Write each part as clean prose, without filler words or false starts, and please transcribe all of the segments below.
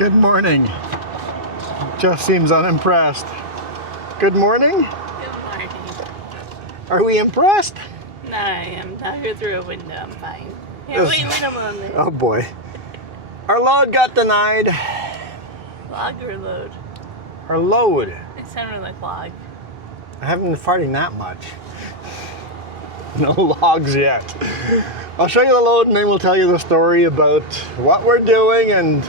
Good morning. Just seems unimpressed. Good morning? Good morning. Are we impressed? No, I am not here through a window. I'm fine. Yeah, wait a minute. Oh boy. Our load got denied. Log or load? Our load. It sounded like log. I haven't been farting that much. No logs yet. I'll show you the load and then we'll tell you the story about what we're doing. And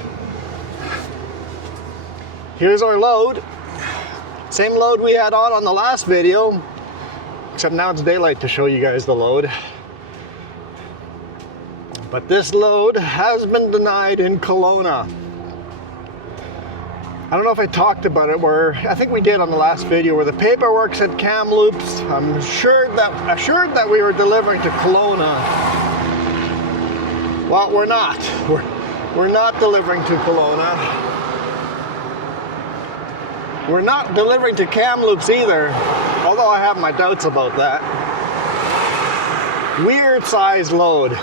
here's our load. Same load we had on the last video, except now it's daylight to show you guys the load. But this load has been denied in Kelowna. I don't know if I talked about it, I think we did on the last video, where the paperwork said Kamloops. I'm assured that we were delivering to Kelowna. Well, we're not. We're not delivering to Kelowna. We're not delivering to Kamloops either, although I have my doubts about that. Weird size load,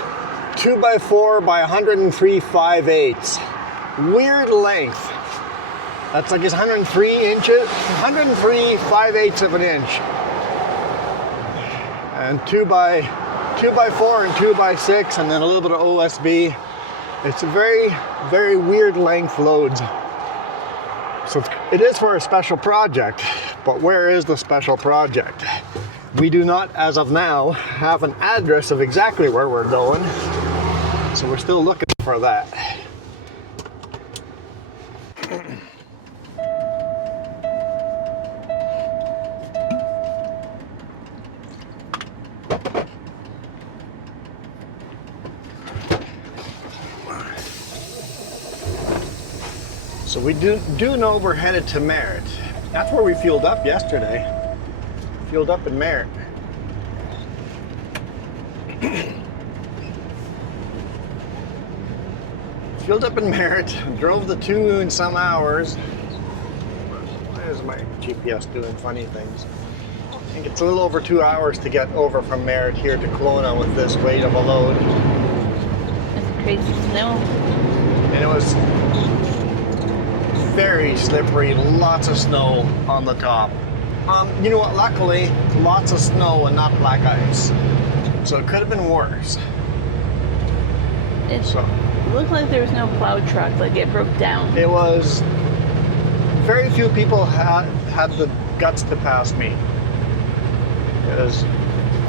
2x4 by 103 5/8. Weird length. That's like it's 103 inches, 103 5/8 of an inch. And 2x4 and 2x6, and then a little bit of OSB. It's a very, very weird length loads. So it is for a special project, but where is the special project? We do not, as of now, have an address of exactly where we're going. So we're still looking for that. So we do know we're headed to Merritt. That's where we fueled up yesterday. Fueled up in Merritt. Fueled up in Merritt, drove the 2 and some hours. Why is my GPS doing funny things? I think it's a little over 2 hours to get over from Merritt here to Kelowna with this weight of a load. It's crazy snow. And it was very slippery, lots of snow on the top. You know what, luckily, lots of snow and not black ice. So it could have been worse. It looked like there was no plow truck, like it broke down. It was, very few people had the guts to pass me. There's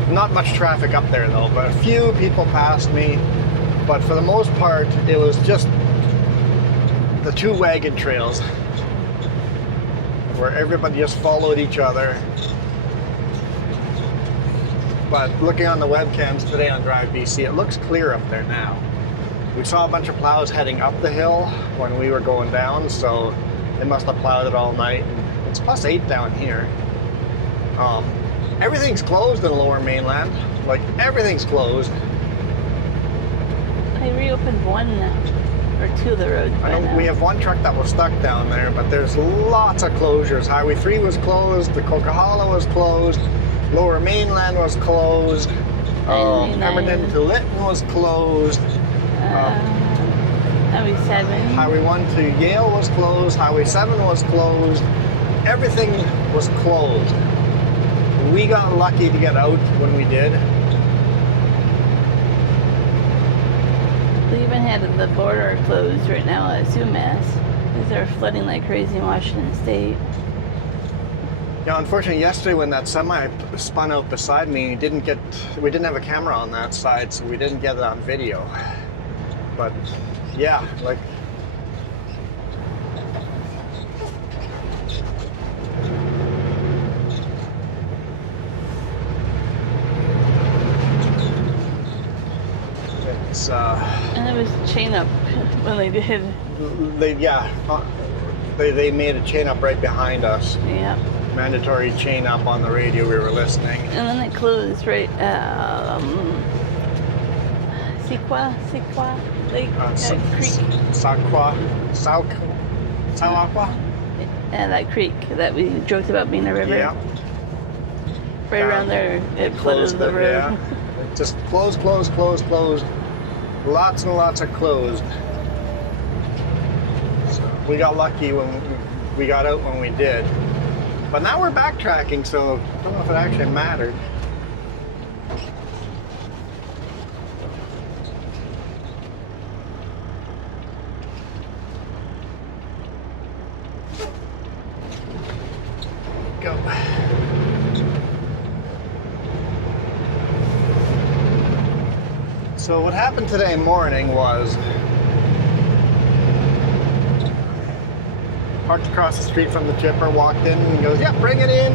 not much traffic up there though, but a few people passed me. But for the most part, it was just the 2 wagon trails where everybody just followed each other. But looking on the webcams today on Drive BC, it looks clear up there now. We saw a bunch of plows heading up the hill when we were going down, so they must have plowed it all night. It's +8 down here. Everything's closed in the Lower Mainland. Like, everything's closed. I reopened 1 or 2 of the roads. I know we have 1 truck that was stuck down there, but there's lots of closures. Highway 3 was closed, the Coquihalla was closed, Lower Mainland was closed, Pemberton to Lytton was closed, Highway 7. Highway 1 to Yale was closed, Highway 7 was closed, everything was closed. We got lucky to get out when we did. We even had the border closed right now at Sumas because they're flooding like crazy in Washington State. Yeah, unfortunately, yesterday when that semi spun out beside me, we didn't have a camera on that side, so we didn't get it on video. But yeah, like. And it was chain up when they did. They made a chain up right behind us. Yeah. Mandatory chain up on the radio. We were listening. And then it closed right. Sequa Lake Creek. Sawakwa. Yeah, that creek that we joked about being a river. Yeah. Right around there, it flooded the road. Yeah. Just closed. Lots and lots of closed. So. we got lucky when we got out when we did. But now we're backtracking, so I don't know if it actually mattered. Go. So what happened today morning was parked across the street from the chipper, walked in and goes, yeah, bring it in.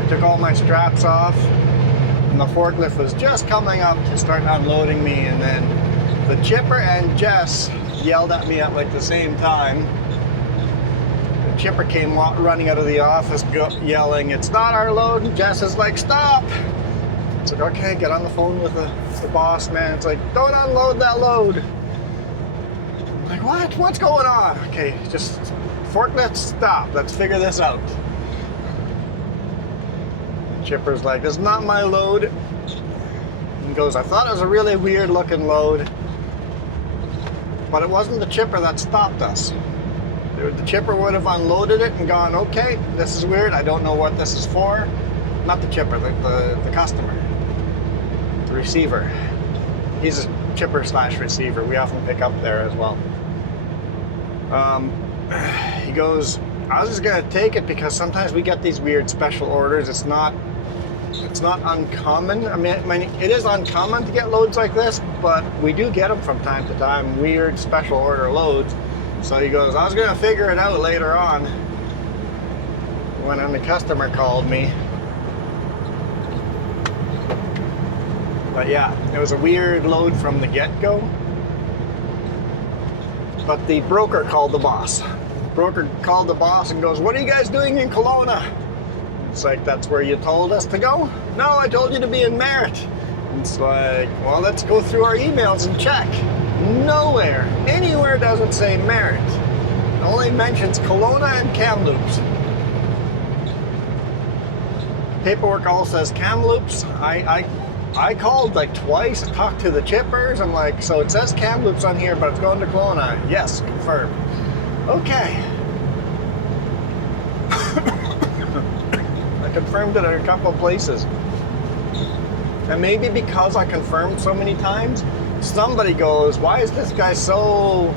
I took all my straps off and the forklift was just coming up to start unloading me, and then the chipper and Jess yelled at me at like the same time. The chipper came running out of the office yelling, it's not our load, and Jess is like, stop. It's like, okay, get on the phone with the boss man. It's like, don't unload that load. I'm like, what? What's going on? Okay, just forklift, stop. Let's figure this out. Chipper's like, this is not my load. And he goes, I thought it was a really weird looking load, but it wasn't the chipper that stopped us. The chipper would have unloaded it and gone, okay, this is weird. I don't know what this is for. Not the chipper, the customer. The receiver. He's a chipper / receiver. We often pick up there as well. He goes, I was just gonna take it because sometimes we get these weird special orders. It's not uncommon. I mean, it is uncommon to get loads like this, but we do get them from time to time, weird special order loads. So he goes, I was gonna figure it out later on when the customer called me. But yeah, it was a weird load from the get-go. But the broker called the boss. Broker called the boss and goes, what are you guys doing in Kelowna? It's like, that's where you told us to go? No, I told you to be in Merritt. It's like, well, let's go through our emails and check. Nowhere, anywhere does it say Merritt. It only mentions Kelowna and Kamloops. Paperwork all says Kamloops. I called like twice, I talked to the chippers. I'm like, so it says Kamloops on here, but it's going to Kelowna. Yes, confirmed. Okay. I confirmed it at a couple of places. And maybe because I confirmed so many times, somebody goes, why is this guy so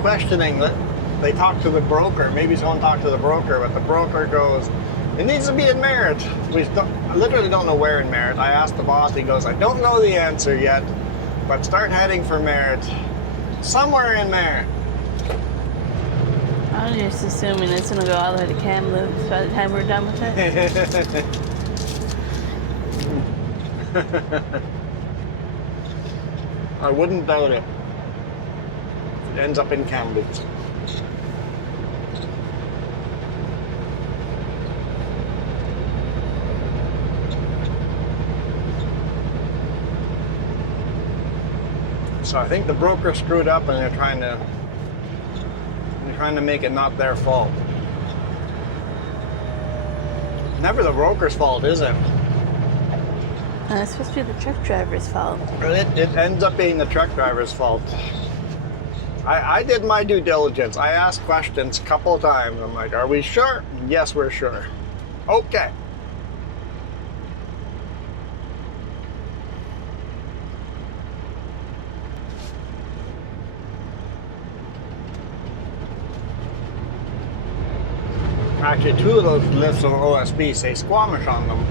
questioning that they talk to the broker? Maybe someone talked to the broker, but the broker goes, it needs to be in Merritt. I literally don't know where in Merritt. I asked the boss, he goes, I don't know the answer yet, but start heading for Merritt. Somewhere in Merritt. I'm just assuming it's going to go all the way to Kamloops by the time we're done with it. I wouldn't doubt it. It ends up in Kamloops. So I think the broker screwed up and they're trying to make it not their fault. Never the broker's fault, is it? It's supposed to be the truck driver's fault. It ends up being the truck driver's fault. I did my due diligence. I asked questions a couple of times. I'm like, are we sure? Yes, we're sure. Okay. Actually, 2 of those lifts on OSB say Squamish on them.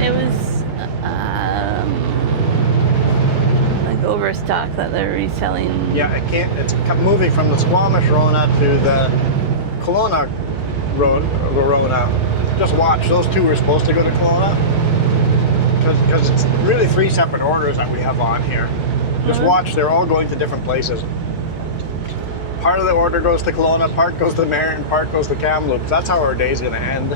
It was like overstock that they're reselling. Yeah, it's moving from the Squamish Rona to the Kelowna Rona. Just watch, those 2 were supposed to go to Kelowna. Because it's really 3 separate orders that we have on here. Just watch, they're all going to different places. Part of the order goes to Kelowna, part goes to Merritt, and part goes to Kamloops. That's how our day's gonna end.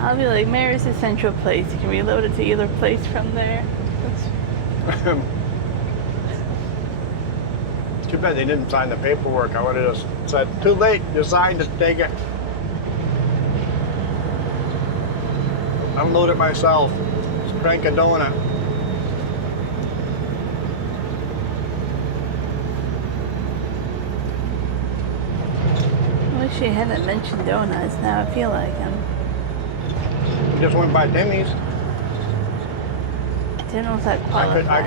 I'll be like, Merritt's a central place. You can reload it to either place from there. Too bad they didn't sign the paperwork. I would have just said, too late, you signed it, take it. Unload it myself. crank a donut. I wish you hadn't mentioned donuts. Now I feel like them. We just went by Timmy's. I don't know if that qualifies. I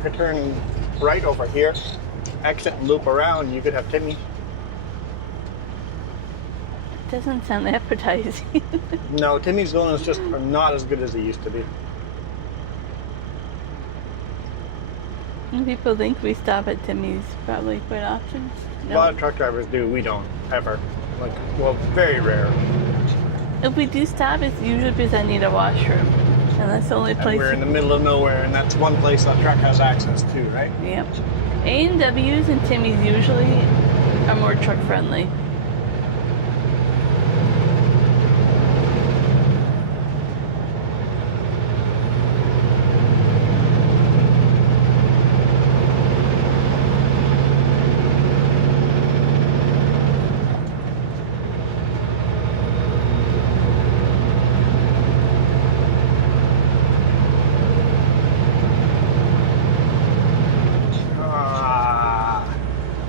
could turn right over here, exit and loop around. You could have Timmy. Doesn't sound appetizing. No, Timmy's donuts just are not as good as they used to be. People think we stop at Timmy's probably quite often. A lot of truck drivers do. We don't ever. Like, well, very rare. If we do stop, it's usually because I need a washroom, and that's the only And place. we're in the middle of nowhere, and that's one place that truck has access to, right? Yep. A&W's and Timmy's usually are more truck friendly.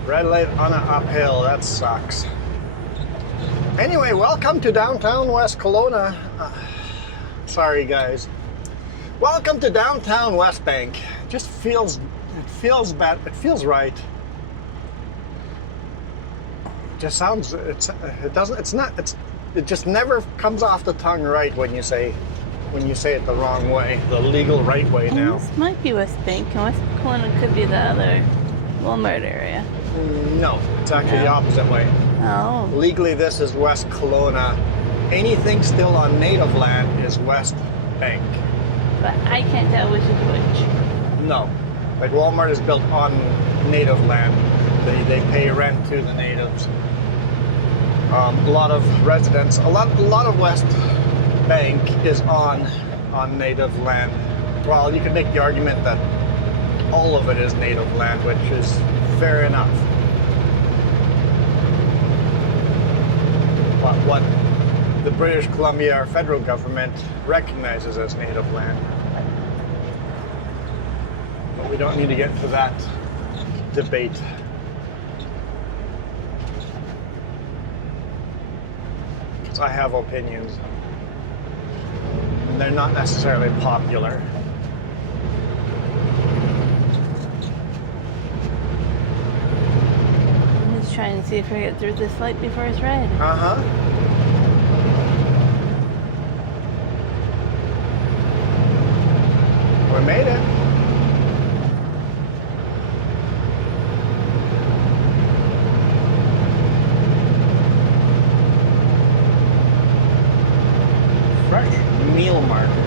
Red light on an uphill, that sucks. Anyway, welcome to downtown West Kelowna. Sorry guys. Welcome to downtown West Bank. It feels bad, it feels right. It just sounds, it just never comes off the tongue right when you say it the wrong way, the legal right way now. And this might be West Bank, and West Kelowna could be the other Walmart area. No, it's actually the opposite way. Oh. Legally, this is West Kelowna. Anything still on native land is West Bank. But I can't tell which is which. No. Like Walmart is built on native land. They pay rent to the natives. A lot of residents, a lot of West Bank is on native land. Well, you can make the argument that all of it is native land, which is fair enough. But what the British Columbia or federal government recognizes as native land. But we don't need to get into that debate. Because I have opinions. And they're not necessarily popular. Trying to see if we get through this light before it's red. Uh-huh. We made it. Fresh meal market.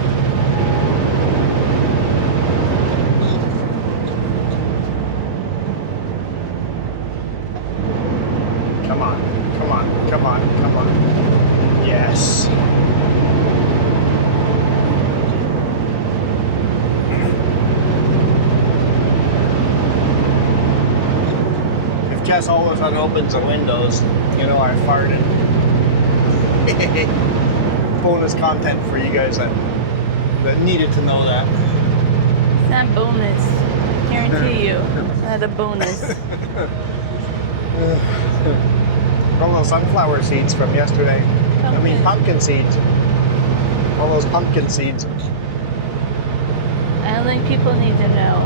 Come on, come on, come on, come on. Yes. If Jess always unopens the windows, you know I farted. Bonus content for you guys that needed to know that. It's not bonus. I guarantee you. It's not a bonus. All those sunflower seeds from yesterday. I mean pumpkin seeds. All those pumpkin seeds. I don't think people need to know.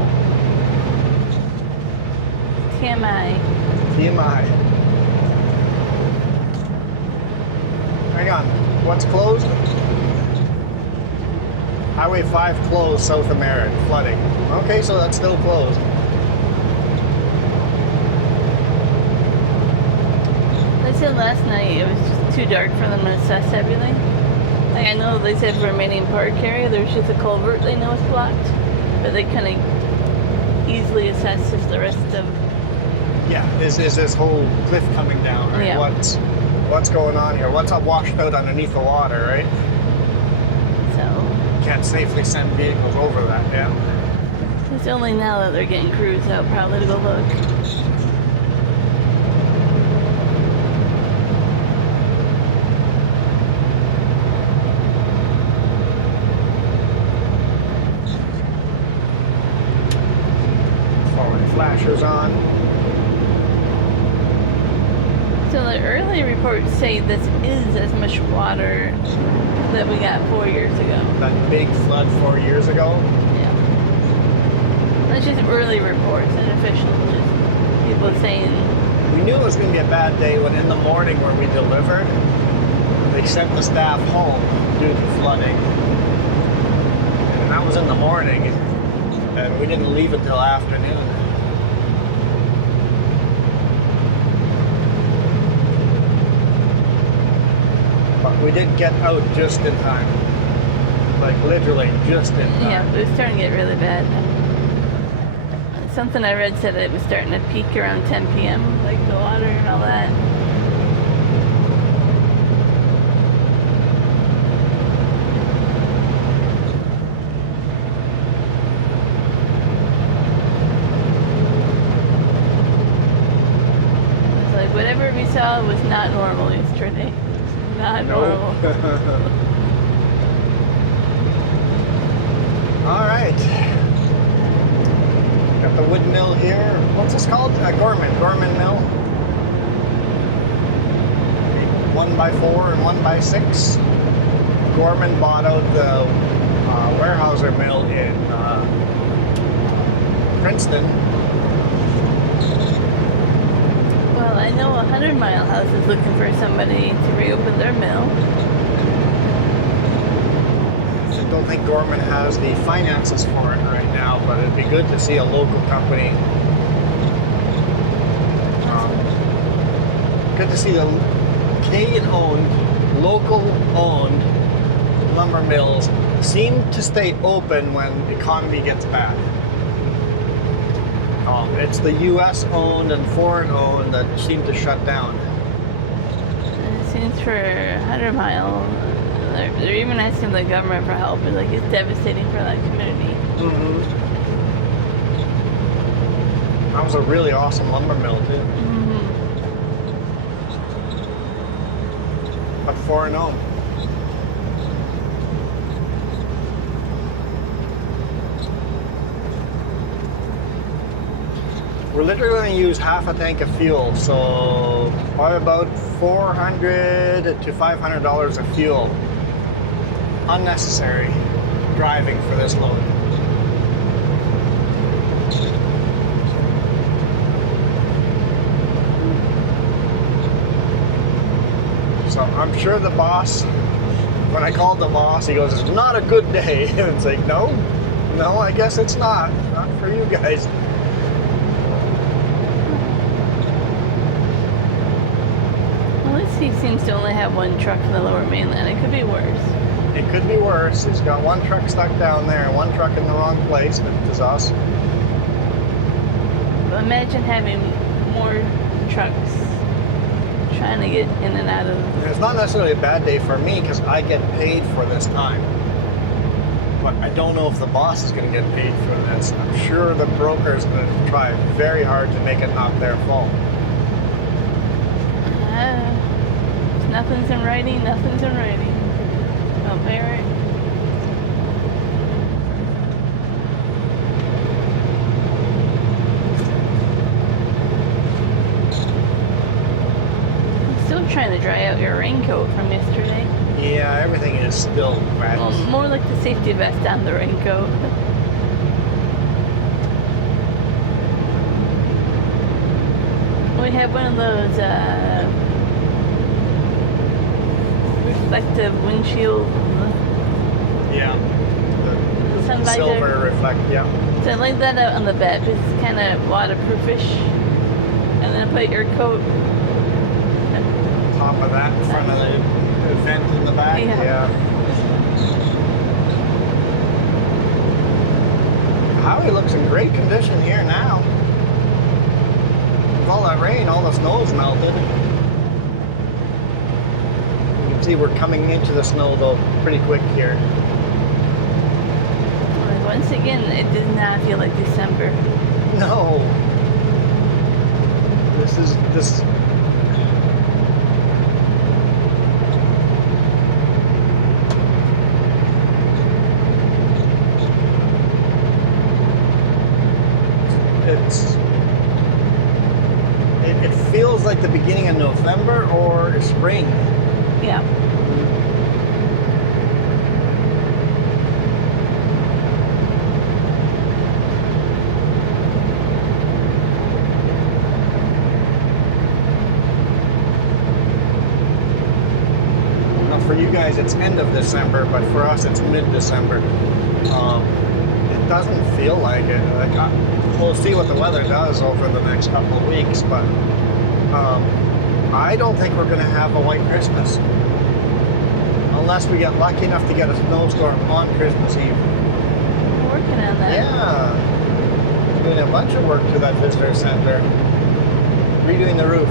TMI. TMI. Hang on. What's closed? Highway 5 closed, South America, flooding. Okay, so that's still closed. They said last night it was just too dark for them to assess everything. Like I know they said for remaining park area there's just a culvert they know is blocked, but they couldn't easily assess if the rest of is this whole cliff coming down, right? Yeah. What's going on here? What's up washed out underneath the water, right? so Can't safely send vehicles over that, yeah. it's only now that they're getting crews out probably to go look. pressure's on. So the early reports say this is as much water that we got 4 years ago. That big flood 4 years ago. Yeah. That's just early reports and official, just people saying. We knew it was going to be a bad day when in the morning when we delivered, they sent the staff home due to flooding. And that was in the morning, and we didn't leave until afternoon. But we did get out just in time. Like literally just in time. Yeah, it was starting to get really bad. Something I read said it was starting to peak around 10 p.m., like the water and all that. It's like whatever we saw was not normal yesterday. Not normal. All right. Got the wood mill here. What's this called? Gorman mill. 1x4 and 1x6. Gorman bought out the Weyerhaeuser mill in Princeton. Well, I know 100 Mile House is looking for somebody to reopen their mill. I don't think Gorman has the finances for it right now, but it'd be good to see a local company. Good to see the Canadian-owned, local-owned lumber mills seem to stay open when the economy gets bad. It's the U.S.-owned and foreign-owned that seem to shut down. It seems for 100 Mile, they're even asking the government for help. It's like it's devastating for that community. Mm-hmm. That was a really awesome lumber mill too. Mm-hmm. But foreign-owned. We're literally going to use half a tank of fuel, so probably about $400 to $500 of fuel. Unnecessary driving for this load. So I'm sure the boss, when I called the boss, he goes, "It's not a good day." And it's like, no, I guess it's not for you guys. He seems to only have one truck in the Lower Mainland. It could be worse. It could be worse. He's got one truck stuck down there and one truck in the wrong place, which is us. But imagine having more trucks trying to get in and out of. It's not necessarily a bad day for me because I get paid for this time. But I don't know if the boss is going to get paid for this. I'm sure the broker is going to try very hard to make it not their fault. Nothing's in writing, nothing's in writing. Oh, Barrett. I'm still trying to dry out your raincoat from yesterday. Yeah, everything is still wet. Well, more like the safety vest on the raincoat. We have one of those reflective windshield. Yeah. The Sun visor. silver reflect, yeah. So I laid that out on the bed because it's kind of waterproofish. And then I put your coat. Top of that, in front of the vent in the back. Yeah. Highway looks in great condition here now. With all that rain, all the snow's melted. You can see we're coming into the snow though pretty quick here. Once again, it does not feel like December. No. This. It's or spring. Yeah. Now for you guys, it's end of December, but for us, it's mid-December. It doesn't feel like it. We'll see what the weather does over the next couple of weeks, but I don't think we're going to have a white Christmas unless we get lucky enough to get a snowstorm on Christmas Eve. We're working on that. Yeah, doing a bunch of work to that visitor center, redoing the roof.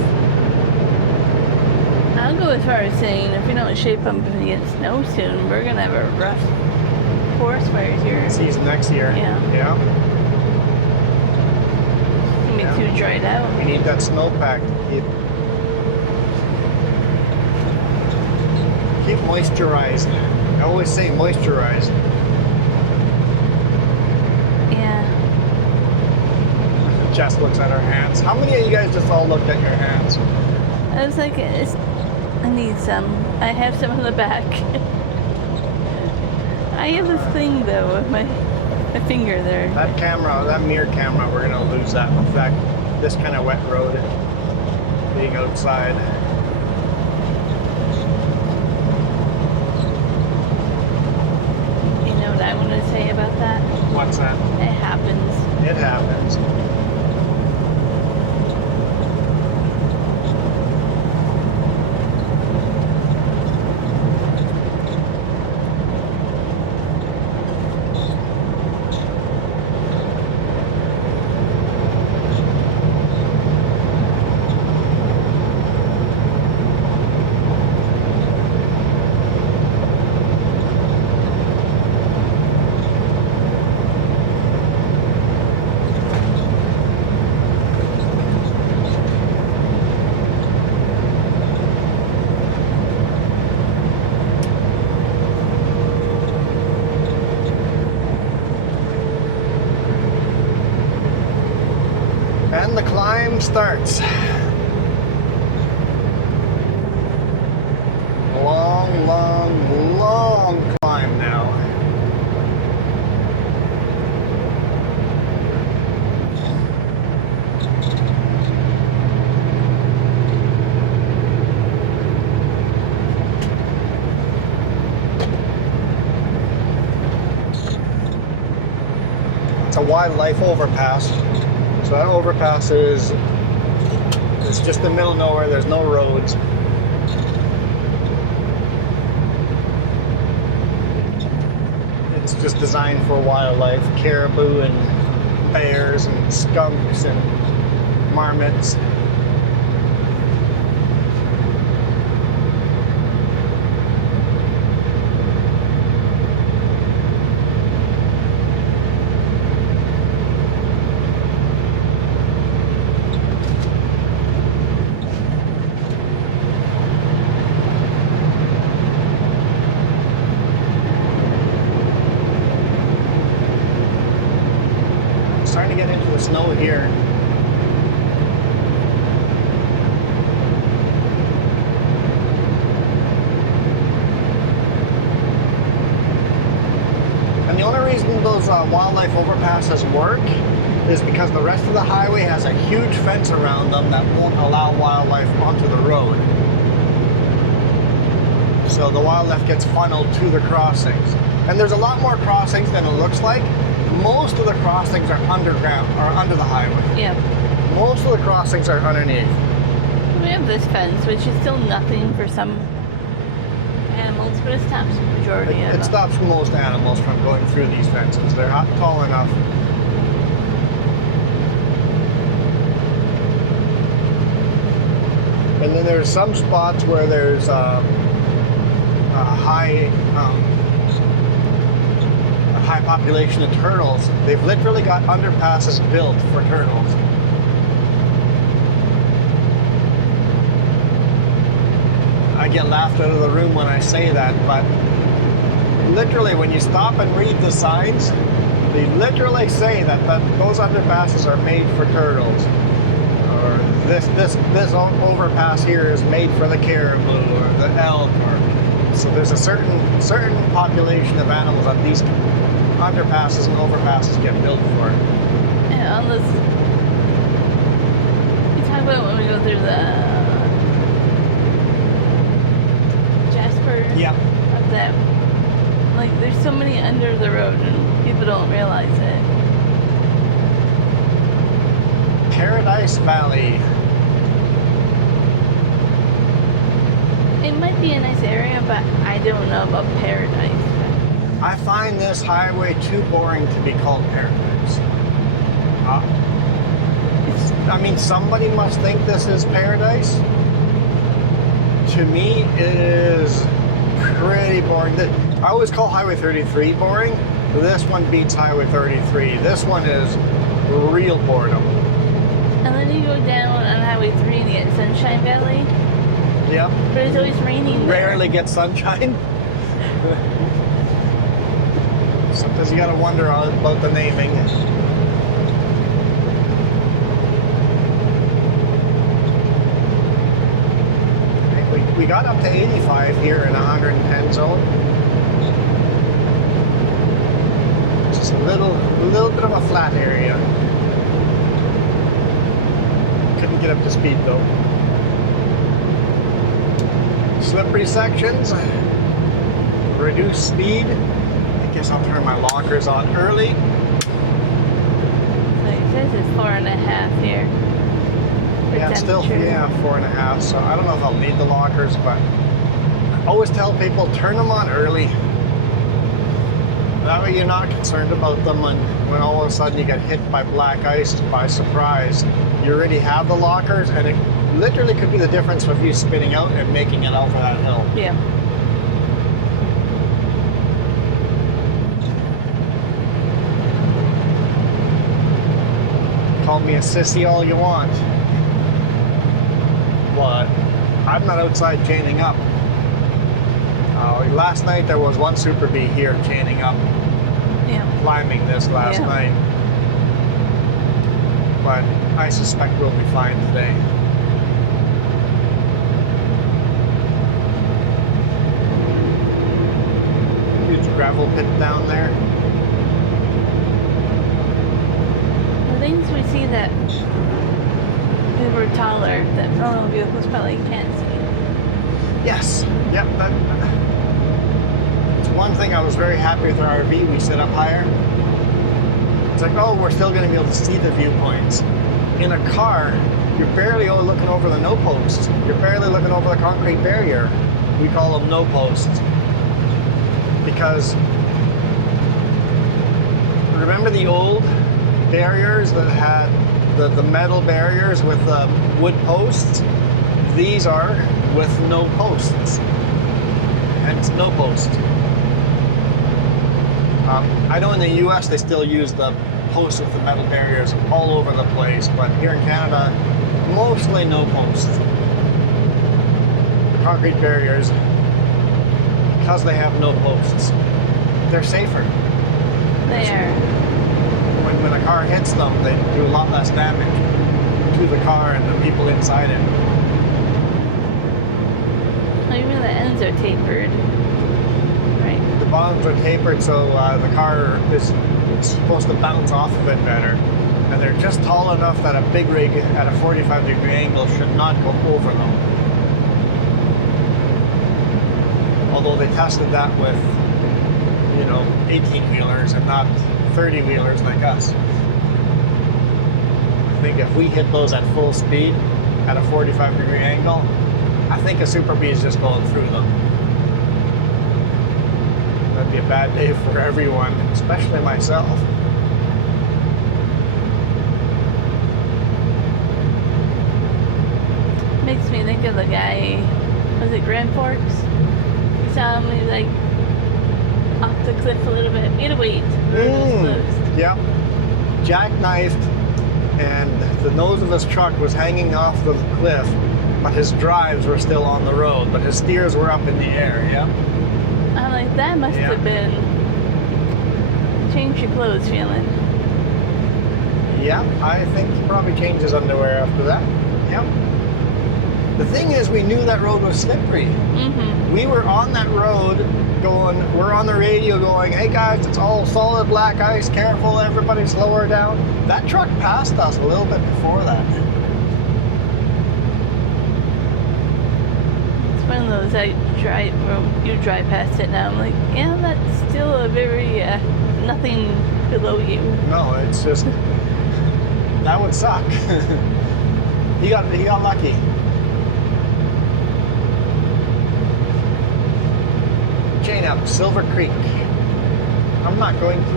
I'll go as far as saying if we don't shape up and get snow soon, we're gonna have a rough forest fires here. Season next year. Yeah. Yeah. It's gonna be too dried out. We need that snowpack to keep moisturized. I always say moisturized. Yeah. Jess looks at her hands. How many of you guys just all looked at your hands? I was like, I need some. I have some on the back. I have this thing though with my finger there. That camera, that mirror camera, we're gonna lose that effect. This kind of wet road, being outside. You know what I want to say about that? What's that? It happens. It happens. And the climb starts. Long, long, long climb now. It's a wildlife overpass. So that overpass is just the middle of nowhere. There's no roads. It's just designed for wildlife, caribou and bears and skunks and marmots. Starting to get into the snow here. And the only reason those wildlife overpasses work is because the rest of the highway has a huge fence around them that won't allow wildlife onto the road. So the wildlife gets funneled to the crossings. And there's a lot more crossings than it looks like. Most of the crossings are underground, or under the highway. Yeah. Most of the crossings are underneath. We have this fence, which is still nothing for some animals, but it stops the majority of It them. stops most animals from going through these fences. They're not tall enough. And then there's some spots where there's a high population of turtles. They've literally got underpasses built for turtles. I get laughed out of the room when I say that, but literally when you stop and read the signs, they literally say that those underpasses are made for turtles. Or This overpass here is made for the caribou or the elk, or so there's a certain population of animals that these underpasses and overpasses get built for. Yeah, on this. You talk about when we go through the Jasper. Yeah. Up that. Like, there's so many under the road, and people don't realize it. Paradise Valley. It might be a nice area, but I don't know about Paradise. I find this highway too boring to be called paradise. I mean, somebody must think this is paradise. To me, it is pretty boring. I always call Highway 33 boring. This one beats Highway 33. This one is real boredom. And then you go down on Highway 3 and you get Sunshine Valley. Yep. But it's always raining there. Rarely get sunshine. Sometimes you gotta wonder about the naming. We got up to 85 here in 110 zone. Just a little bit of a flat area. Couldn't get up to speed though. Slippery sections. Reduce speed. I guess I'll turn my lockers on early. So it says it's 4.5 here. Yeah, it's still 4.5. So I don't know if I'll need the lockers, but I always tell people turn them on early. That way you're not concerned about them when all of a sudden you get hit by black ice by surprise. You already have the lockers, and it literally could be the difference of you spinning out and making it over that hill. Yeah. Call me a sissy all you want, but I'm not outside chaining up. Last night there was one Super Bee here chaining up, climbing this last night. But I suspect we'll be fine today. Huge gravel pit down there. The things we see that we were taller, that normal vehicles probably can't see. Yes. Yep. It's one thing I was very happy with our RV. We set up higher. It's like, oh, we're still going to be able to see the viewpoints. In a car, you're barely looking over the no posts. You're barely looking over the concrete barrier. We call them no posts. Because remember the old barriers that had the metal barriers with the wood posts? These are with no posts. Hence no post. I know in the US they still use the posts with the metal barriers all over the place, but here in Canada, mostly no posts. The concrete barriers, because they have no posts, they're safer. They are. When a car hits them, they do a lot less damage to the car and the people inside it. Even the ends are tapered. Right. The bottoms are tapered, so the car is supposed to bounce off of it better. And they're just tall enough that a big rig at a 45-degree angle should not go over them. Although they tested that with, 18-wheelers and not 30-wheelers like us. I think if we hit those at full speed at a 45-degree angle, I think a Super Bee is just going through them. That'd be a bad day for everyone, especially myself. Makes me think of the guy, was it Grand Forks? You saw him, he was like off the cliff a little bit. He had to wait. Yep. Jackknifed, and the nose of his truck was hanging off the cliff, but his drives were still on the road, but his steers were up in the air, yeah? I'm like, that must have been change your clothes feeling. Yeah, I think he probably changed his underwear after that. Yep. The thing is, we knew that road was slippery. Mm-hmm. We were on that road going, we're on the radio going, hey guys, it's all solid black ice, careful, everybody slow her down. That truck passed us a little bit before that. It's one of those you drive past it now. I'm like, yeah, that's still a very nothing below you. No, it's just, that would suck. He got lucky. Chain up, Silver Creek. I'm not going to.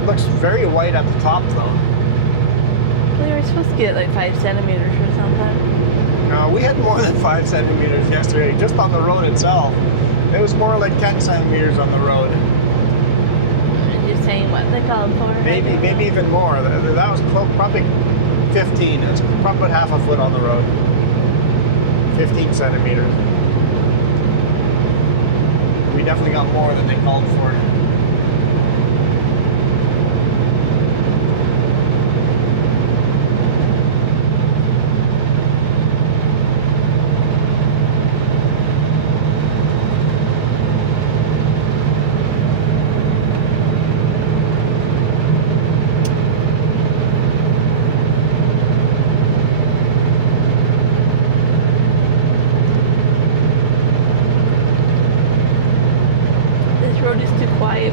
It looks very white at the top though. We were supposed to get like 5 centimeters or something. No, we had more than 5 centimeters yesterday, just on the road itself. It was more like 10 centimeters on the road. I'm just saying what they call it for. Maybe even more. That was probably 15. It's probably half a foot on the road. 15 centimeters. We definitely got more than they called for.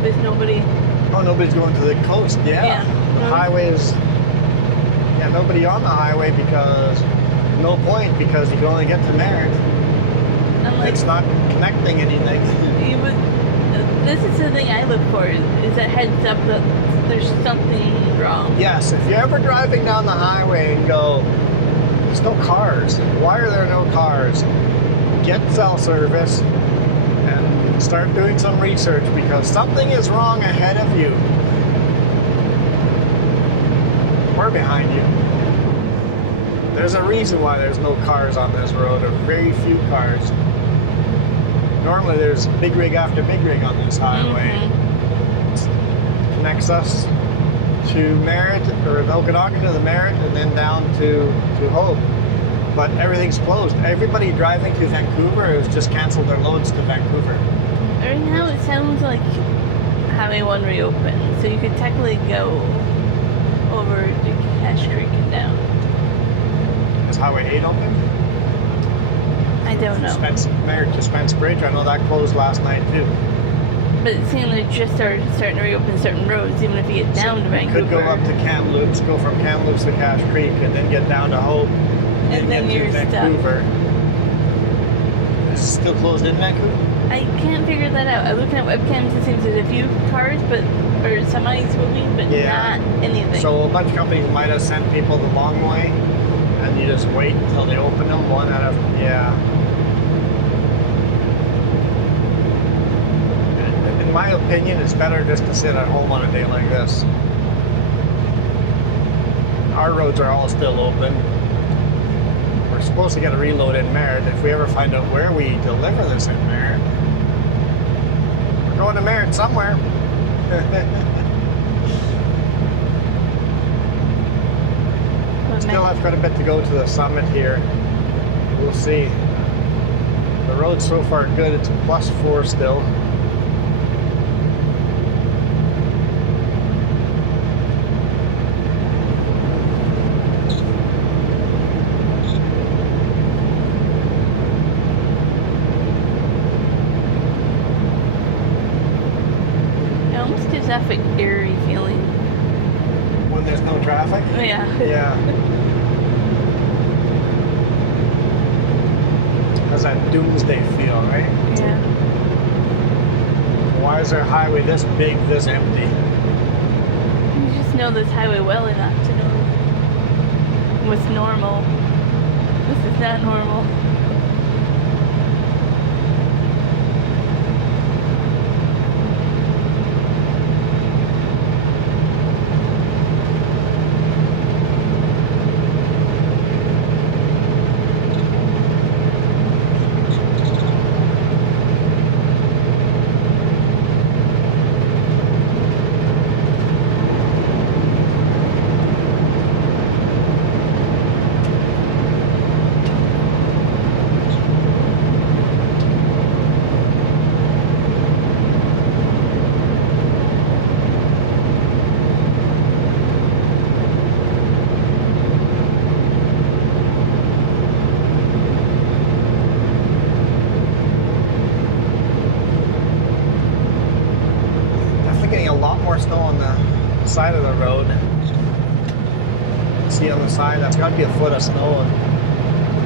There's nobody. Oh, nobody's going to the coast. Yeah. The highway is. Yeah, nobody on the highway because no point because you can only get to Merritt. Like, it's not connecting anything. This is the thing I look for is that heads up that there's something wrong. Yes, if you're ever driving down the highway and go, there's no cars. Why are there no cars? Get cell service. Start doing some research because something is wrong ahead of you or behind you. There's a reason why there's no cars on this road, or very few cars. Normally there's big rig after big rig on this highway. Mm-hmm. It connects us to Merritt, or Okanagan to the Merritt, and then down to Hope. But everything's closed. Everybody driving to Vancouver has just canceled their loads to Vancouver. Right now it sounds like Highway 1 reopened, so you could technically go over to Cache Creek and down. Is Highway 8 open? I don't know. Merritt to Spence Bridge, I know that closed last night too. But it seemed like just starting to reopen certain roads, even if you get down to Vancouver. You could go up to Kamloops, go from Kamloops to Cache Creek, and then get down to Hope, and then get you're to Vancouver. Stuck. Is it still closed in Vancouver? I can't figure that out. I'm looking at webcams, it seems there's a few cars, or semis moving, but not anything. So a bunch of companies might have sent people the long way, and you just wait until they open them. In my opinion, it's better just to sit at home on a day like this. Our roads are all still open. We're supposed to get a reload in Merritt. If we ever find out where we deliver this in Merritt, we're going to Merritt somewhere. Still have quite a bit to go to the summit here. We'll see. The road's so far good. It's a +4 still. Traffic eerie feeling. When there's no traffic? Yeah. Yeah. Has that doomsday feel, right? Yeah. Why is our highway this big, this empty? You just know this highway well enough to know what's normal. This is not normal. side of the road. See on the side, that's got to be a foot of snow on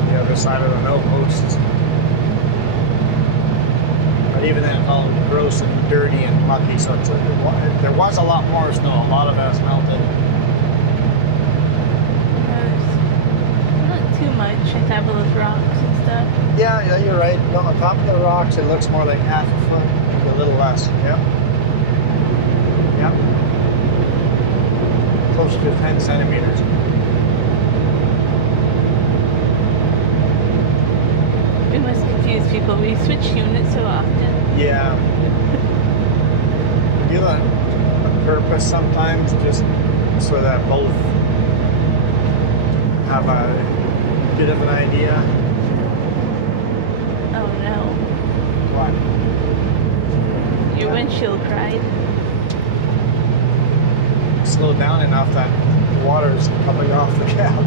the other side of the no posts. But even then, it's all gross and dirty and mucky, so there was a lot more snow. A lot of it has melted. Not too much on top of those rocks and stuff. Yeah, you're right. No, on top of the rocks, it looks more like half a foot, maybe a little less. Yep. Yep. Close to 10 centimeters. We must confuse people. We switch units so often. Yeah. Do that on purpose sometimes, just so that both have a bit of an idea. Oh no. What? Your windshield cried. Slow down enough that water's coming off the cab.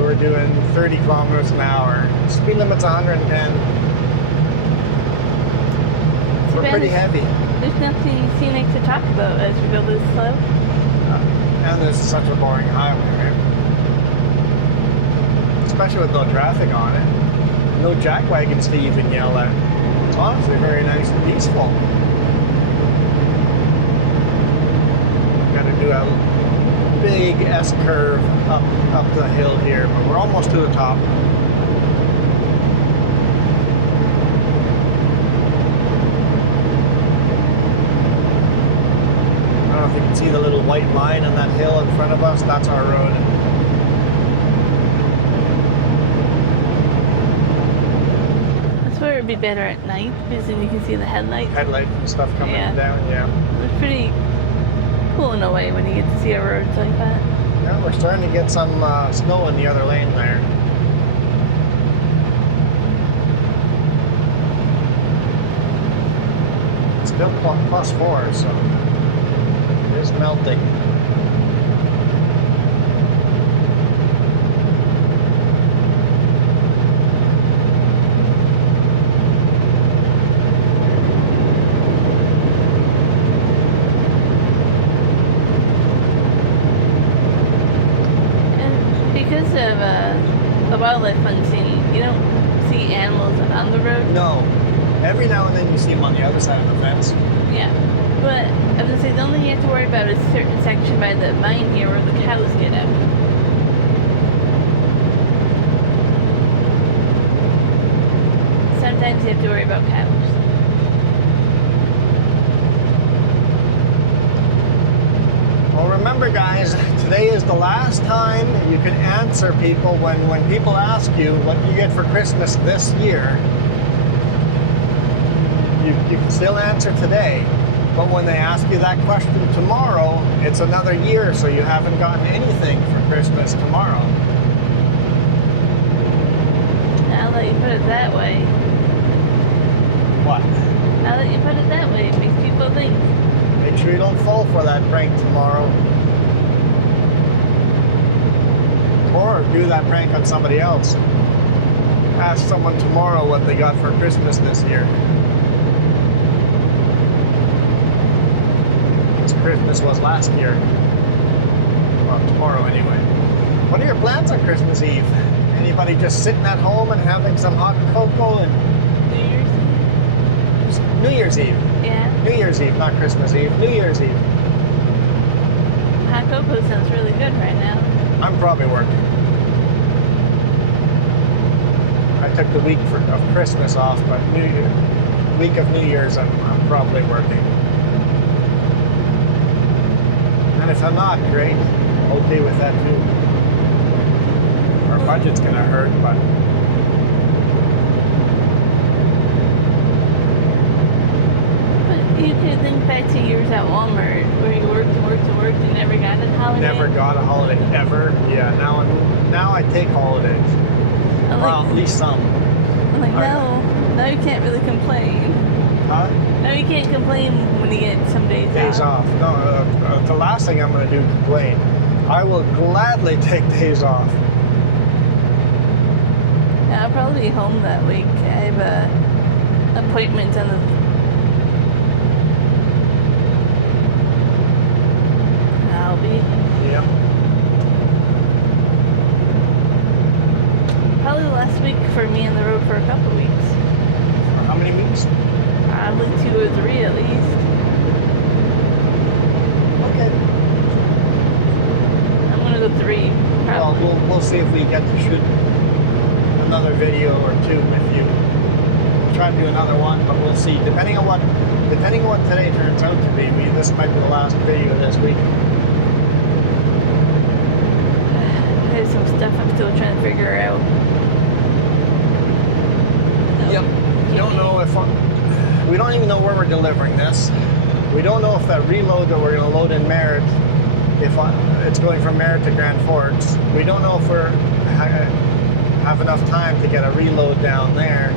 We're doing 30 kilometers an hour. Speed limit's 110. We're pretty heavy. There's nothing scenic to talk about as we go this slow. And this is such a boring highway, right? Especially with no traffic on it. No jack wagons to even yell at. It's honestly very nice and peaceful. Got to do a big S curve up the hill here, but we're almost to the top. I don't know if you can see the little white line on that hill in front of us. That's our road. That's where it'd be better at night because then you can see the headlights. Headlights and stuff coming down, yeah. It's pretty cool in a way when you get to see our roads like that. Yeah, we're starting to get some snow in the other lane there. It's still +4, so it is melting. Because of the wildlife hunting, you don't see animals on the road. No. Every now and then you see them on the other side of the fence. Yeah. But I was gonna say the only thing you have to worry about is a certain section by the mine here where the cows get out. Sometimes you have to worry about cows. Well, remember guys, today is the last time you can answer people when people ask you what you get for Christmas this year. You can still answer today, but when they ask you that question tomorrow, it's another year, so you haven't gotten anything for Christmas tomorrow. Now that you put it that way. What? Now that you put it that way, it makes people think. Make sure you don't fall for that prank tomorrow. Or do that prank on somebody else. Ask someone tomorrow what they got for Christmas this year. As Christmas was last year. Well, tomorrow anyway. What are your plans on Christmas Eve? Anybody just sitting at home and having some hot cocoa and New Year's Eve. New Year's Eve? Yeah. New Year's Eve, not Christmas Eve. New Year's Eve. Hot cocoa sounds really good right now. I'm probably working. I took the week of Christmas off, but week of New Year's I'm probably working. And if I'm not, great. I'm okay with that too. Our budget's gonna hurt, but You could think back to years at Walmart where you worked and worked and worked and never got a holiday. never got a holiday ever. Yeah, now I take holidays. Well, at least some. I'm like, now you can't really complain. Huh? Now you can't complain when you get some days off. No, the last thing I'm going to do is complain. I will gladly take days off. Yeah, I'll probably be home that week. I have a appointment on the probably 2 or 3 at least. Okay. I'm gonna go 3. Well, Probably. we'll see if we get to shoot another video or 2 with you. We'll try to do another one, but we'll see. Depending on what today turns out to be, this might be the last video this week. There's some stuff I'm still trying to figure out. Yep. We don't know if we don't even know where we're delivering this. We don't know if that reload that we're going to load in Merritt, if it's going from Merritt to Grand Forks. We don't know if we're have enough time to get a reload down there.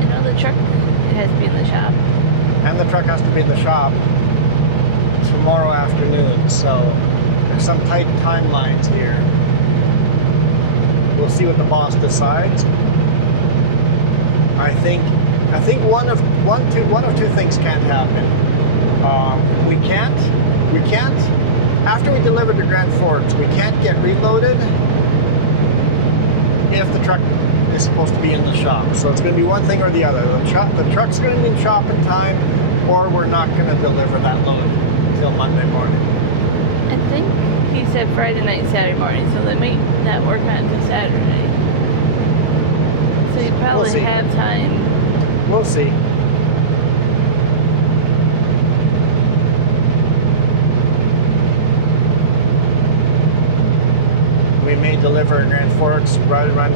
You know, the truck has to be in the shop. And the truck has to be in the shop tomorrow afternoon. So there's some tight timelines here. We'll see what the boss decides. I think one of two things can't happen. We can't after we deliver to Grand Forks, we can't get reloaded if the truck is supposed to be in the shop. So it's going to be one thing or the other. The truck's going to be in shop in time, or we're not going to deliver that load until Monday morning. I think he said Friday night, Saturday morning, so they may not work on it until Saturday. So you probably see. have time. We'll see. We may deliver Grand Forks, run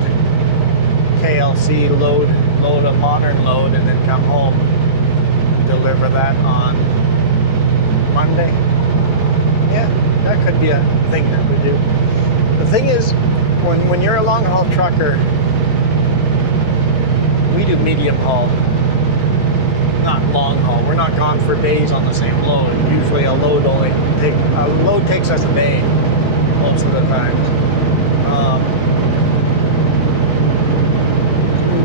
KLC, load a modern load, and then come home and deliver that on Monday. Yeah, that could be a thing that we do. The thing is, when you're a long haul trucker, we do medium haul, not long haul. We're not gone for days on the same load. Usually a load takes us a day most of the time.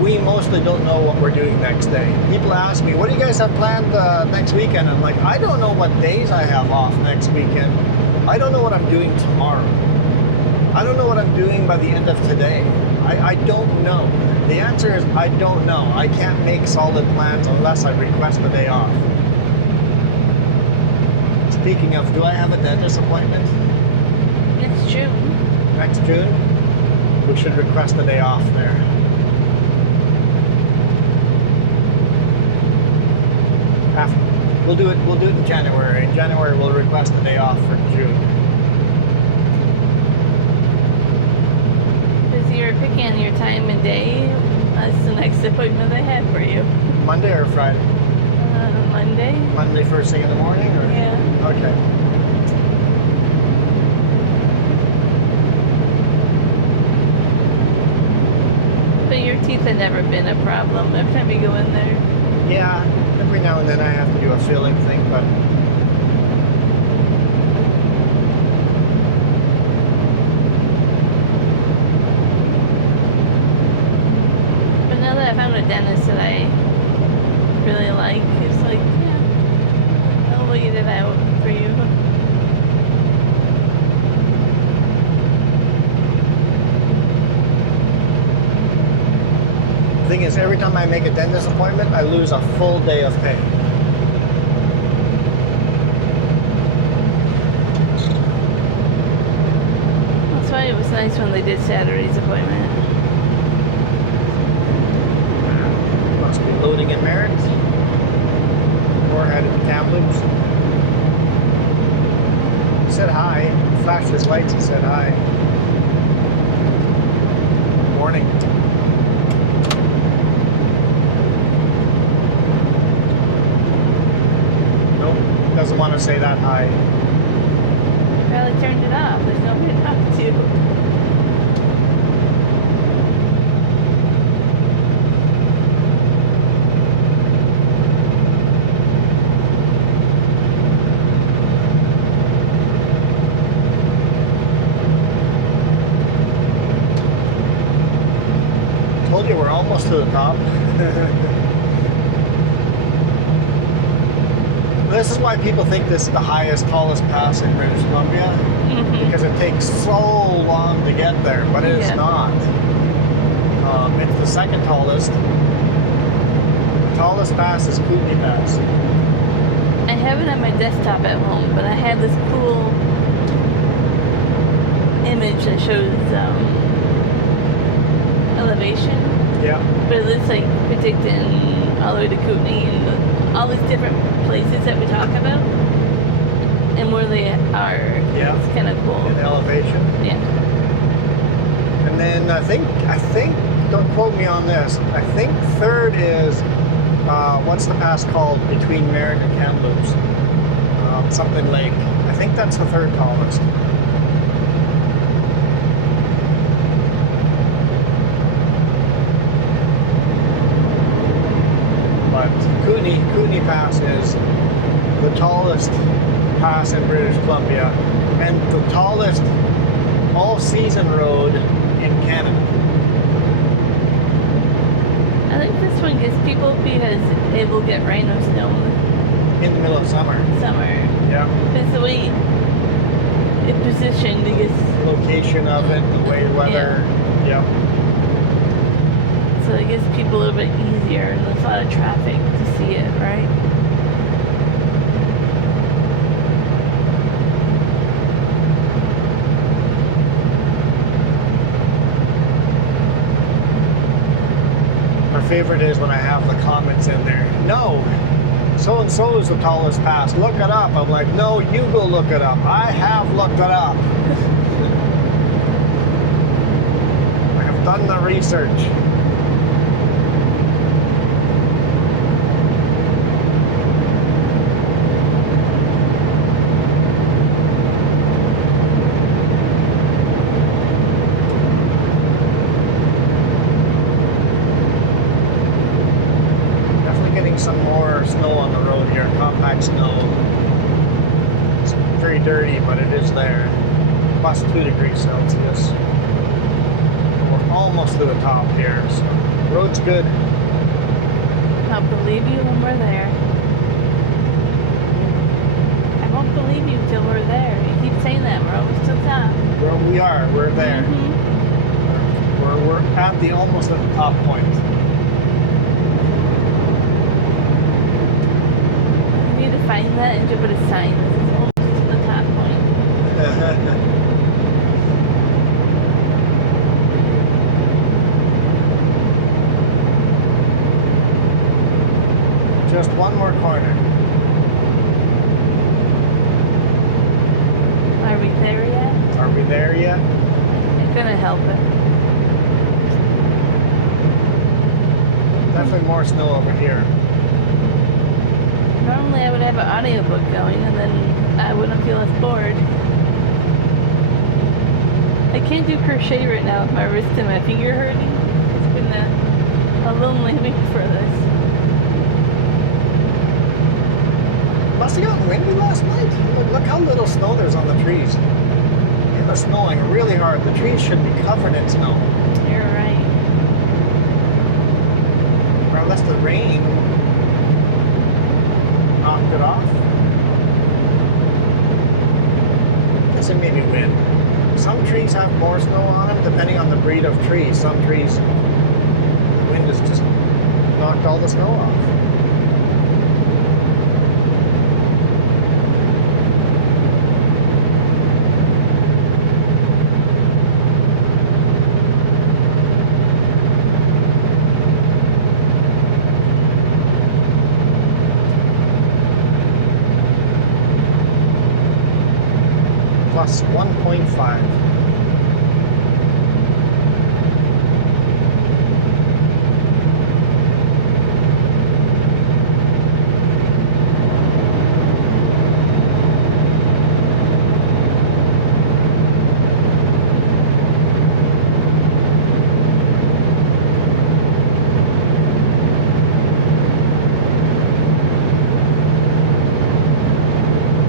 We mostly don't know what we're doing next day. People ask me, what do you guys have planned next weekend? I'm like, I don't know what days I have off next weekend. I don't know what I'm doing tomorrow. I don't know what I'm doing by the end of today. I don't know. The answer is I don't know. I can't make solid plans unless I request a day off. Speaking of, do I have a dentist appointment? Next June. Next June? We should request a day off there. We'll do it in January. In January we'll request a day off for June. Because you're picking your time and day, that's the next appointment I have for you. Monday or Friday? Monday. Monday first thing in the morning? Or? Yeah. Okay. But your teeth have never been a problem every time you go in there. Yeah, every now and then I have to do a filling thing, but now that I found a dentist that I really like, it's like, yeah, I'll wait it out for you. the thing is, every time I make a dentist appointment, I lose a full day of pay. That's why it was nice when they did Saturday's appointment. Must be loading in Merritt. Or headed to Kamloops. He said hi. He flashed his lights and said hi. Morning. Nope, doesn't want to say that hi. Probably turned it off. There's nobody to talk to. Told you we're almost to the top. This is why people think this is the highest, tallest pass in British Columbia, because it takes so long to get there, but it is not. It's the second tallest. Tallest pass is Kootenai Pass. I have it on my desktop at home, but I had this cool image that shows elevation. Yeah. But it looks like Penticton all the way to Kootenai and all these different places that we talk about and where they are. Yeah. It's kind of cool. In elevation. Yeah. And then I think, don't quote me on this, I think third is, what's the pass called between Merritt and Kamloops? Something like, I think that's the third tallest. But Kootenai Pass is the tallest pass in British Columbia and the tallest all-season road in Canada. I think this one gets people because it will get rain or snow In the middle of summer. summer. Yeah. It's the way it's positioned, I guess. Location of it, the way weather. Yeah. So it gives people a little bit easier and there's a lot of traffic to see it, right? My favorite is when I have the comments in there. No, so and so is the tallest pass. Look it up. I'm like, no, you go look it up. I have looked it up. I have done the research. Some more snow on the road here, compact snow. It's very dirty, but it is there. Plus 2 degrees Celsius. We're almost to the top here, so road's good. I'll believe you when we're there. I won't believe you till we're there. You keep saying that, we're almost to the top. Well, we are, we're there. Mm-hmm. We're at the almost at the top point. Find that and to put a sign. This is almost to the top point. Just one more corner. Are we there yet? Are we there yet? I'm gonna help it. Definitely more snow over here. Normally I would have an audiobook going and then I wouldn't feel as bored. I can't do crochet right now with my wrist and my finger hurting. It's been a lonely week for this. Must have gotten windy last night. Look how little snow there's on the trees. It was snowing really hard. The trees should be covered in snow. You're right. Or unless the rain knocked it off. Guess it may be wind. Some trees have more snow on them depending on the breed of tree. Some trees, the wind has just knocked all the snow off. Plus 1.5.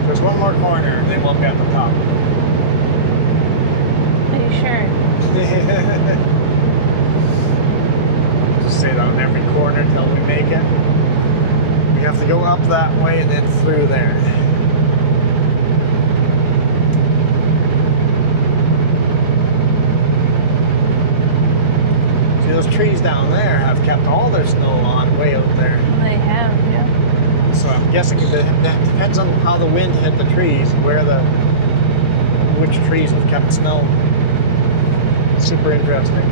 There's one more corner and they won't be at the top. Are you sure? Just say that on every corner till we make it. We have to go up that way and then through there. See those trees down there have kept all their snow on way out there. They have, yeah. So I'm guessing that depends on how the wind hit the trees, which trees have kept snow. Super interesting.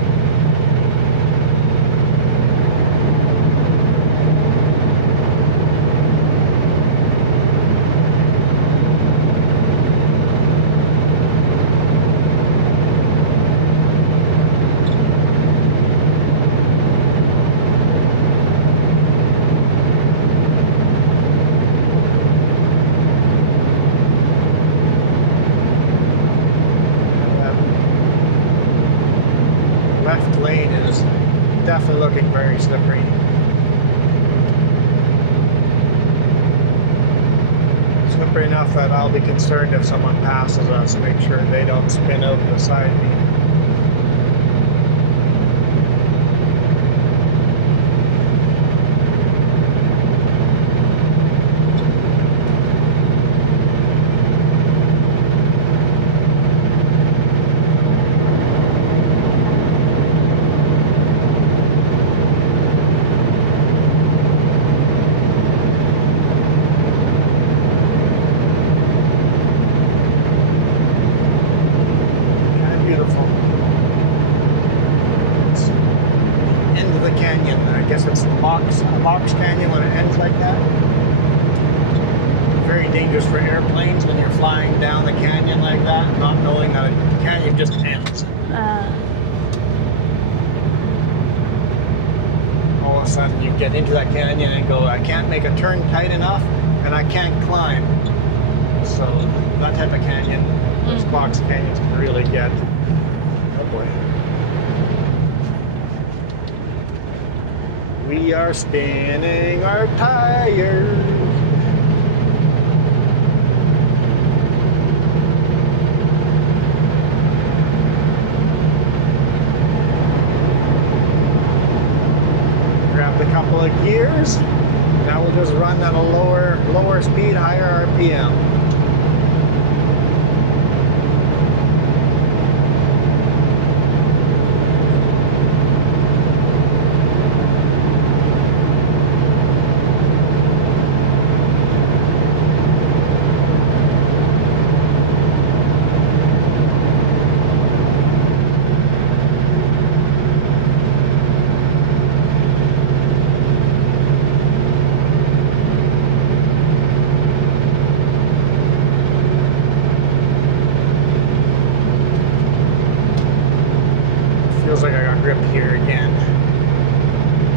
Left lane is definitely looking very slippery. Slippery enough that I'll be concerned if someone passes us, make sure they don't spin out beside me. Box canyon when it ends like that. Very dangerous for airplanes when you're flying down the canyon like that, not knowing that the canyon just ends. All of a sudden you get into that canyon and go, I can't make a turn tight enough and I can't climb. So that type of canyon, those box canyons can really get, oh boy. We are spinning our tires. Grabbed a couple of gears. Now we'll just run at a lower speed, higher RPM. Feels like I got grip here again,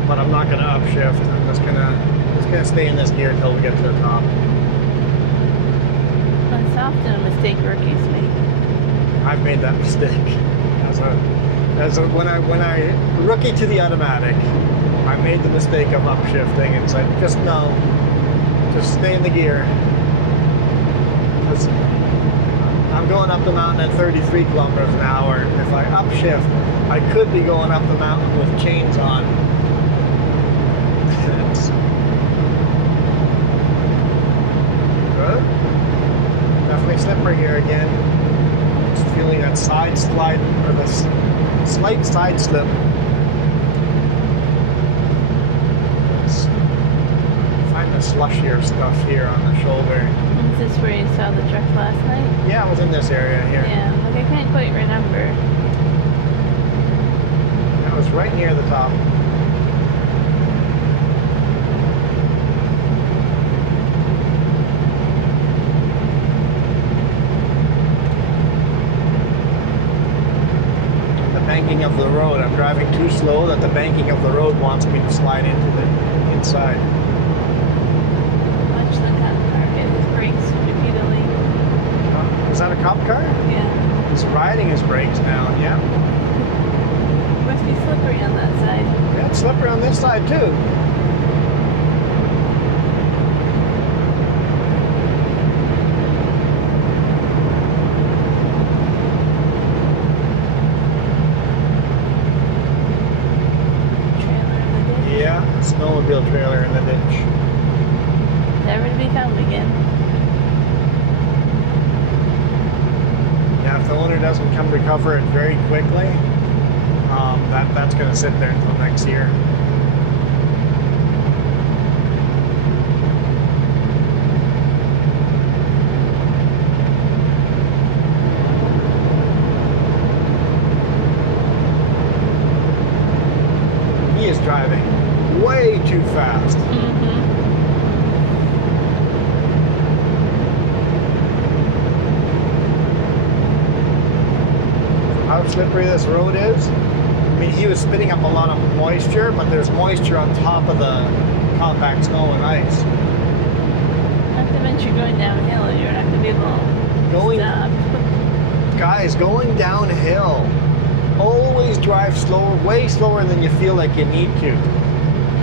but I'm not going to upshift. I'm just gonna stay in this gear until we get to the top. That's often a mistake rookies make. I've made that mistake when I rookie to the automatic. I made the mistake of upshifting and said, just stay in the gear. I'm going up the mountain at 33 kilometers an hour. If I upshift, I could be going up the mountain with chains on. It's good. Definitely slippery here again. Just feeling that side slide, or the slight side slip. Let's find the slushier stuff here on the shoulder. Is this where you saw the truck last night? Yeah, I was in this area here. Yeah, like I can't quite remember. That was right near the top. The banking of the road. I'm driving too slow that the banking of the road wants me to slide into the inside. Watch the cop car hit his brakes repeatedly. Is that a cop car? Yeah. He's riding his brakes down, yeah. Must be slippery on that side. Yeah, it's slippery on this side too. Trailer in the ditch. Yeah, snowmobile trailer in the ditch. Never to be found again. Yeah, if the owner doesn't come recover it very quickly, That's going to sit there until next year. He is driving way too fast. How slippery this road is. I mean, he was spitting up a lot of moisture, but there's moisture on top of the compact snow and ice. Not to mention going downhill, you're not going to be able to stop. Guys, going downhill, always drive slower, way slower than you feel like you need to.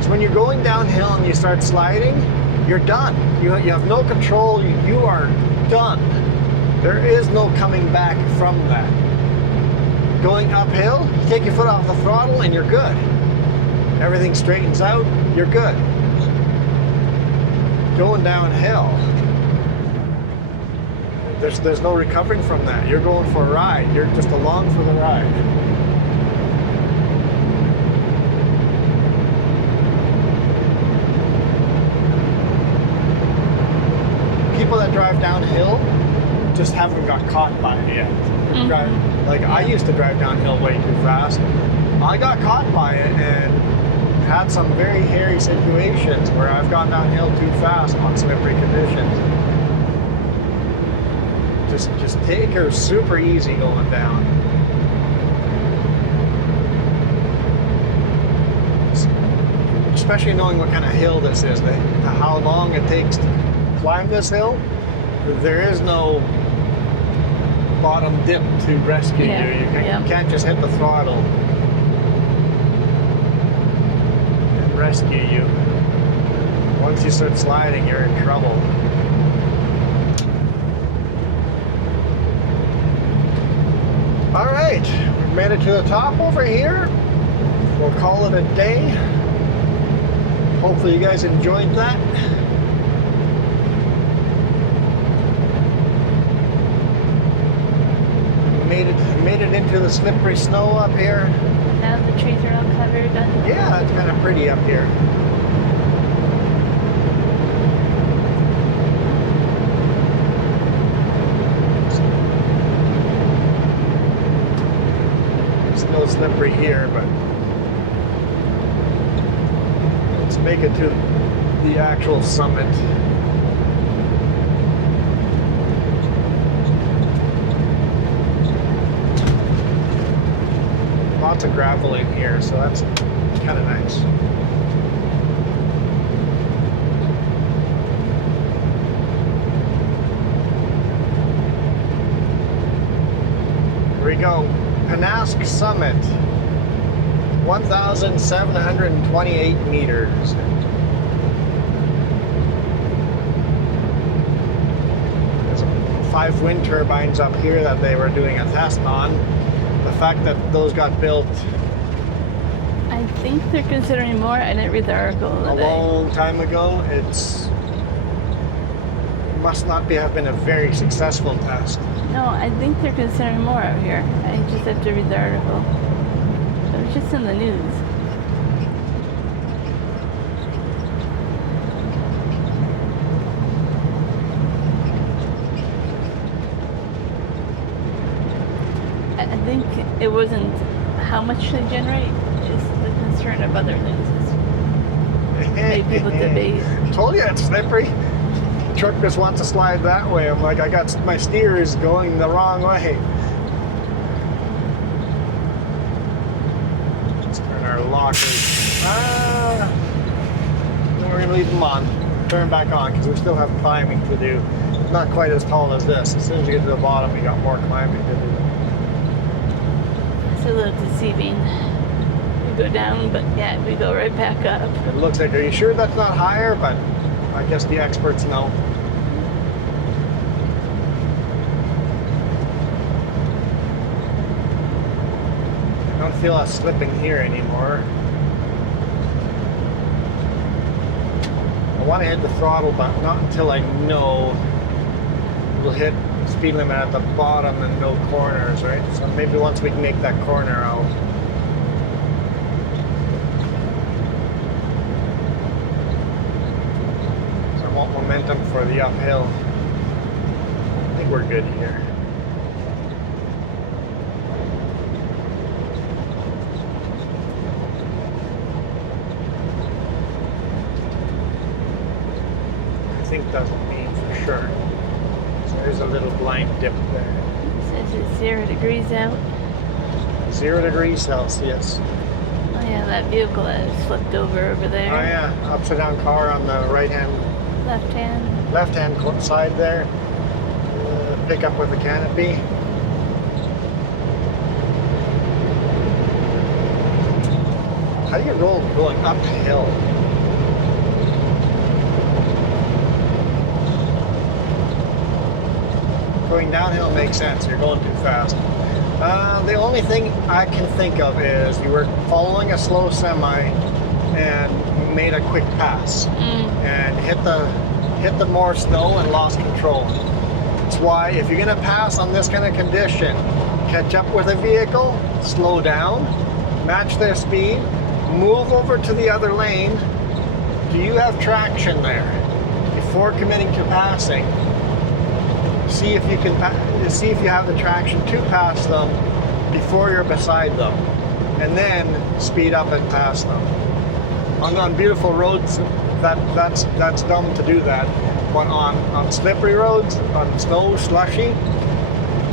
So when you're going downhill and you start sliding, you're done. You have no control, you are done. There is no coming back from that. Going uphill, you take your foot off the throttle and you're good. Everything straightens out, you're good. Going downhill, there's no recovering from that. You're going for a ride. You're just along for the ride. People that drive downhill just haven't got caught by it yet. Like I used to drive downhill way too fast. I got caught by it and had some very hairy situations where I've gone downhill too fast on slippery conditions. Just take her super easy going down. Especially knowing what kind of hill this is, how long it takes to climb this hill. There is no bottom dip to rescue you. You can't just hit the throttle and rescue you. Once you start sliding, you're in trouble. All right, we've made it to the top over here. We'll call it a day. Hopefully you guys enjoyed that. Made it into the slippery snow up here. Now the trees are all covered. Yeah, it's kind of pretty up here. Still slippery here, but let's make it to the actual summit. Lots of gravel in here, so that's kind of nice. Here we go. Penasque Summit, 1,728 meters. There's 5 wind turbines up here that they were doing a test on. The fact that those got built, I think they're considering more. I didn't read the article a long time ago. It must not have been a very successful test. No, I think they're considering more out here. I just have to read the article. So it's just in the news. I think it wasn't how much they generate, just the concern of other things. Made people debate. Told you it's slippery. The truck just wants to slide that way. I'm like, I got my steers going the wrong way. Let's turn our lockers. Then we're going to leave them on. Turn back on because we still have climbing to do. Not quite as tall as this. As soon as we get to the bottom, we got more climbing to do. It's a little deceiving. We go down, but yeah, we go right back up. It looks like, are you sure that's not higher? But I guess the experts know. I don't feel us slipping here anymore. I want to hit the throttle, but not until I know we'll hit speed limit at the bottom and no corners, right? So maybe once we can make that corner, I'll for the uphill. I think we're good here. I think doesn't mean for sure. So there's a little blind dip there. It says it's 0 degrees out. 0 degrees Celsius. Oh yeah, that vehicle that is flipped over there. Oh yeah, upside down car on the right hand, Left hand. left hand side there. Pickup with a canopy. How do you roll going uphill? Going downhill makes sense. You're going too fast. The only thing I can think of is you were following a slow semi and made a quick pass and hit the more snow and lost control. That's why if you're gonna pass on this kind of condition, catch up with a vehicle, slow down, match their speed, move over to the other lane. Do you have traction there? Before committing to passing, see if you can see if you have the traction to pass them before you're beside them, and then speed up and pass them. On beautiful roads, that's dumb to do that. But on slippery roads, on snow, slushy,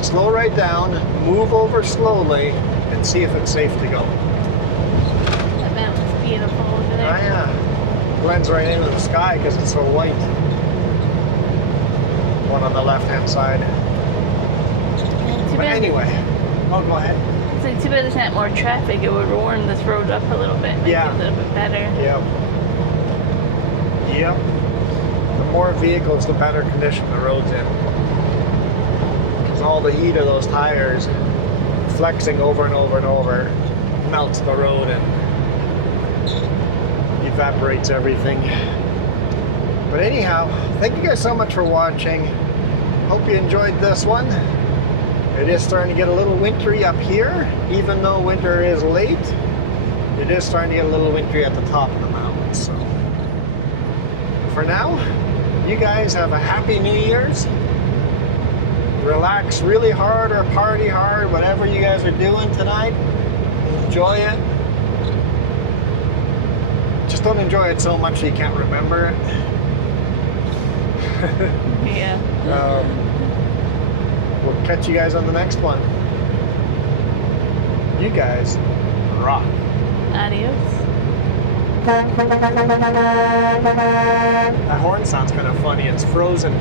slow right down, move over slowly, and see if it's safe to go. That mountain's beautiful over there. Oh yeah, blends right into the sky because it's so white. One on the left-hand side. But anyway, oh, go ahead. It's like too bad there's not more traffic. It would warm this road up a little bit. Make Yeah. it a little bit better. Yep. Yep. The more vehicles, the better condition the road's in. Because all the heat of those tires flexing over and over and over melts the road and evaporates everything. But anyhow, thank you guys so much for watching. Hope you enjoyed this one. It is starting to get a little wintry up here, even though winter is late. It is starting to get a little wintry at the top of the mountain. So for now, you guys have a happy New Year's. Relax really hard or party hard, whatever you guys are doing tonight. Enjoy it. Just don't enjoy it so much that you can't remember it. Yeah. We'll catch you guys on the next one. You guys rock. Adios. That horn sounds kind of funny. It's frozen.